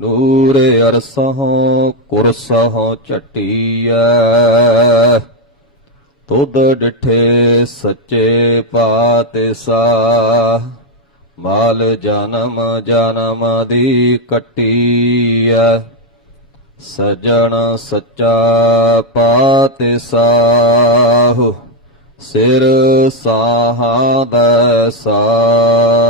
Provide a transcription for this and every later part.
ਨੂਰ ਅਰਸਹੁ ਕੁਰਸਹੁ ਚਟੀਐ ਤੁਧ ਡਿਠੇ ਸੱਚੇ ਪਾਤਿਸਾ। ਮਾਲ ਜਨਮ ਜਨਮ ਦੀ ਕਟੀਐ। ਸਜਣ ਸੱਚਾ ਪਾਤਿਸਾਹੁ ਸਿਰ ਸਾਹਾਦੈ ਸਾਹੋ।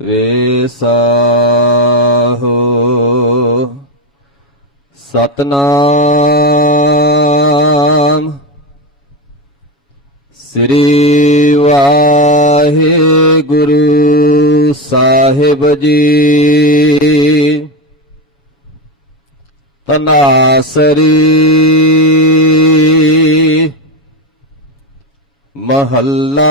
ਵੇਸਾਹੋ ਸਤਨਾਮ। ਸ੍ਰੀ ਵਾਹਿਗੁਰੂ ਸਾਹਿਬ ਜੀ। ਤਨਾਸਰੀ ਮਹੱਲਾ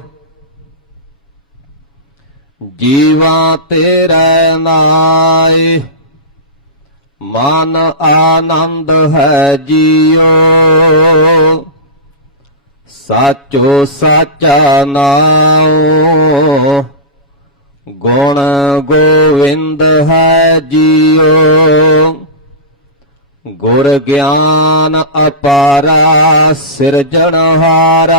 ਜੀਵਾ ਤੇਰੇ ਨਾਏ ਮਨ ਆਨੰਦ ਹੈ ਜੀਓ। ਸਾਚੋ ਸਾਚਾ ਨਾਮ ਗੁਣ ਗੋਵਿੰਦ ਹੈ ਜੀਓ। ਗੁਰ ਗਿਆਨ ਅਪਾਰਾ ਸਿਰਜਣਹਾਰਾ।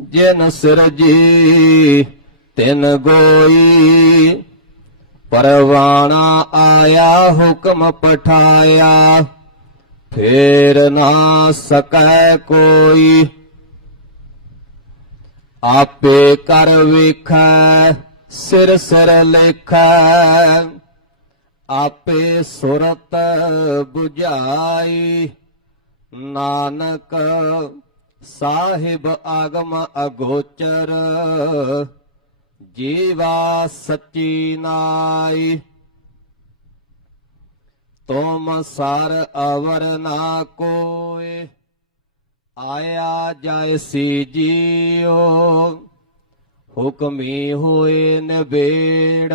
ਜਿਨ ਸਿਰਜੀ ਤਿਨ ਗੋਈ, ਪਰਵਾਣਾ ਆਇਆ ਹੁਕਮ ਪਠਾਇਆ, ਫੇਰ ਨਾ ਸਕੈ ਕੋਈ। ਆਪੇ ਕਰ ਵੇਖੈ, ਸਿਰ ਸਿਰ ਲੇਖੈ, ਆਪੇ ਸੁਰਤ 부ਝਾਈ ਨਾਨਕ ਸਾਹਿਬ ਆਗਮ ਅਗੋਚਰ ਜੀਵਾ ਸਚੀ ਨਾਈ। ਤੁਮ ਸਰ ਅਵਰ ਨਾ ਕੋਏ ਆਇਆ ਜੈਸੀ ਜੀਓ ਹੁਕਮੀ ਹੋਏ ਨਬੇੜ।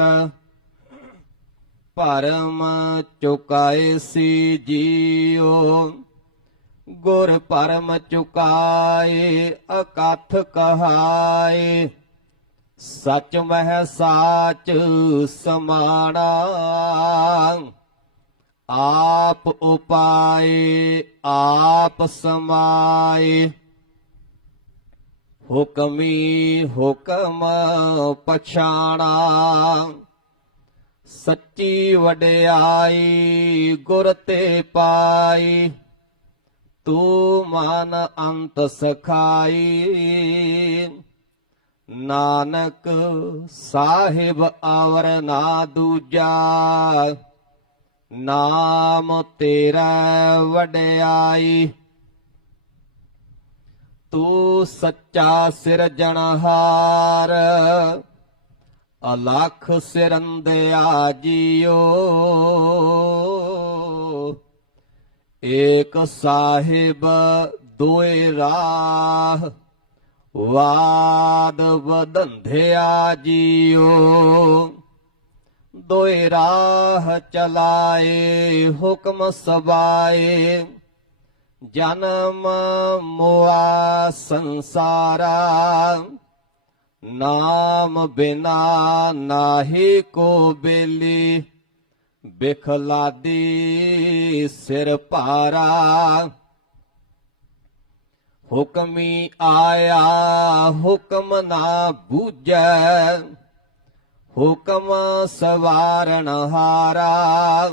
ਭਰਮ ਚੁਕਾਏ ਸੀ ਜੀਓ ਗੁਰ ਪਰਮ ਚੁਕਾਏ, ਅਕਥ ਕਹਾਏ। ਸਚ ਮਹਿ ਸਾਚ ਸਮਾਣਾ, ਆਪ ਉਪਾਏ, ਆਪ ਸਮਾਏ। ਹੁਕਮੀ ਹੁਕਮ ਪਛਾਣਾ, ਸੱਚੀ ਵਡਿਆਈ ਗੁਰ ਤੇ ਪਾਈ। ਤੂੰ ਮਨ ਅੰਤ ਸਖਾਈ ਨਾਨਕ ਸਾਹਿਬ ਅਵਰ ਨਾ ਦੂਜਾ। ਨਾਮ ਤੇਰਾ ਵਡਿਆਈ। ਤੂੰ ਸੱਚਾ ਸਿਰਜਣਹਾਰ ਅਲਖ ਸਿਰੰਦਿਆ ਜੀਓ ਏਕ ਸਾਹਿਬ ਦੋਏ ਰਾਹ। ਵਾਦ ਵਧੰਧਿਆ ਜੀਓ, ਦੋਏ ਰਾਹ ਚਲਾਏ, ਹੁਕਮ ਸਬਾਏ ਜਨਮ ਮੋਆ ਸੰਸਾਰਾ, ਨਾਮ ਬਿਨਾ ਨਾਹੀ ਕੋ ਬੇਲੀ। ਬਿਖਲਾਦੀ ਸਿਰ ਭਾਰਾ ਹੁਕਮੀ ਆਇਆ, ਹੁਕਮ ਨਾ ਬੂਝੈ। ਹੁਕਮ ਸਵਾਰਨ ਹਾਰਾ।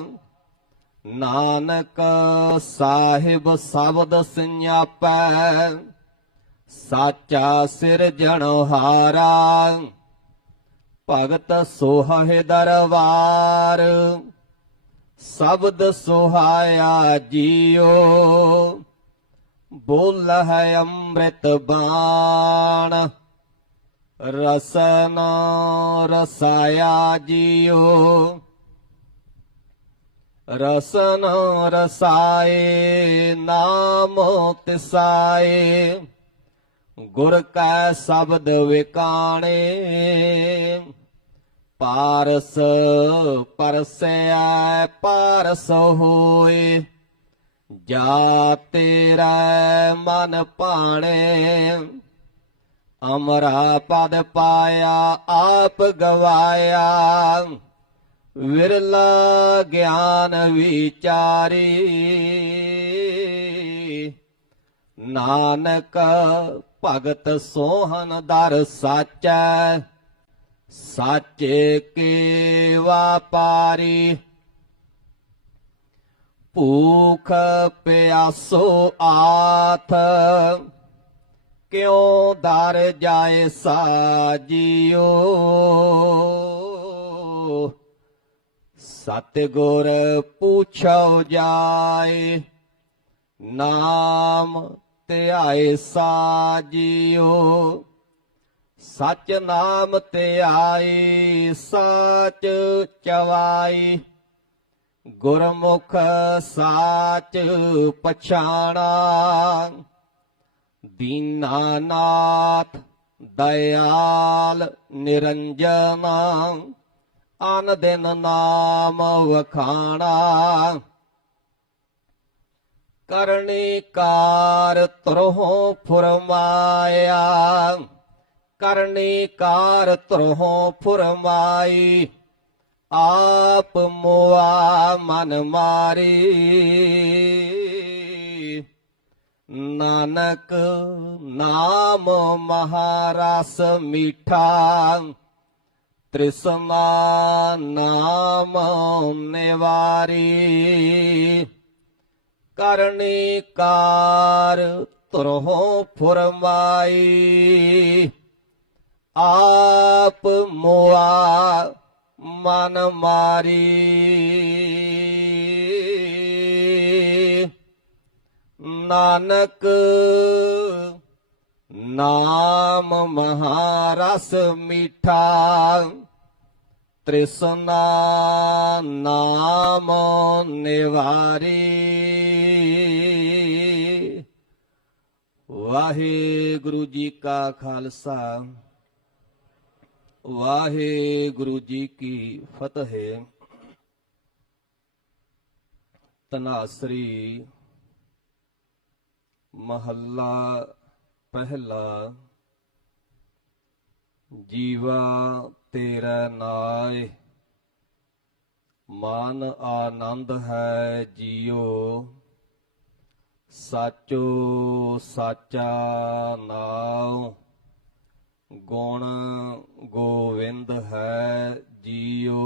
ਨਾਨਕ ਸਾਹਿਬ ਸ਼ਬਦ ਸੰਿਆਪੈ ਸਾਚਾ ਸਿਰਜਣਹਾਰਾ ਭਗਤ ਸੋਹੇ ਦਰਬਾਰ, ਸ਼ਬਦ ਸੁਹਾਇਆ ਜੀਓ। ਬੋਲ ਹੈ ਅੰਮ੍ਰਿਤ ਬਾਣ। ਰਸਨ ਰਸਾਇਆ ਜੀਓ ਰਸਨ ਰਸਾਏ ਨਾਮ ਤਿਸਾਏ। ਗੁਰ ਕੈ ਸ਼ਬਦ ਵਿਕਾਣੇ। ਪਾਰਸ ਪਰਸੈ ਪਾਰਸ ਹੋਏ। ਜਾ ਤੇਰਾ ਮਨ ਪਾਣੇ ਅਮਰਾ ਪਦ ਪਾਇਆ, ਆਪ ਗਵਾਇਆ। ਵਿਰਲਾ ਗਿਆਨ ਵਿਚਾਰੀ, ਨਾਨਕ ਭਗਤ ਸੋਹਨ ਦਰ ਸਾਚੈ, ਸਾਚੇ ਕੇ ਵਾਪਾਰੀ ਭੂਖ ਪਿਆਸੋ ਆਥ, ਕਿਉ ਦਰ ਜਾਏ ਸਾਜੀਓ? ਸਤਿਗੁਰ ਪੁੱਛੋ ਜਾਏ, ਨਾਮ ਧਿਆਏ ਸਾਜੀਓ। ਸਚ ਨਾਮ ਧਿਆਈ ਸਾਚ ਚਵਾਈ ਗੁਰਮੁਖ ਸਾਚ ਪਛਾਣਾ ਦੀਨਾਨਾਥ ਦਇਆਲ ਨਿਰੰਜਨਾ, ਅਨ ਦਿਨ ਨਾਮ ਵਖਾਣਾ। ਕਰਨੀ ਕਾਰ ਤਰਹੁ ਫੁਰਮਾਇਆ, ਕਰਨੀ ਕਾਰ ਤਰਹੁ ਫੁਰਮਾਈ ਆਪ ਮੋਆ ਮਨ ਮਾਰੀ। ਨਾਨਕ ਨਾਮ ਮਹਾਰਸ ਮੀਠਾ। ਤ੍ਰਿਸ਼ਨਾ ਨਾਮ ਨਿਵਾਰੀ। ਕਰਨੀ ਕਾਰ ਤਰਹੁ ਫੁਰਮਾਈ। ਆਪ ਮੋਆ ਮਨ ਮਾਰੀ। ਨਾਨਕ ਨਾਮ ਮਹਾਰਸ ਮੀਠਾ ਤ੍ਰਿਸ਼ਨਾ ਨਾਮ ਨਿਵਾਰੀ। ਵਾਹਿਗੁਰੂ ਜੀ ਕਾ ਖਾਲਸਾ। ਵਾਹਿਗੁਰੂ ਜੀ ਕੀ ਫਤਿਹ। ਤਨਾਸਰੀ ਮਹੱਲਾ ਪਹਿਲਾ। ਜੀਵਾ ਤੇਰਾ ਨਾਏ, ਮਨ ਆਨੰਦ ਹੈ ਜੀਓ। ਸਾਚੋ ਸਾਚਾ ਨਾਉ। ਗੁਣ ਗੋਵਿੰਦ ਹੈ ਜੀਓ।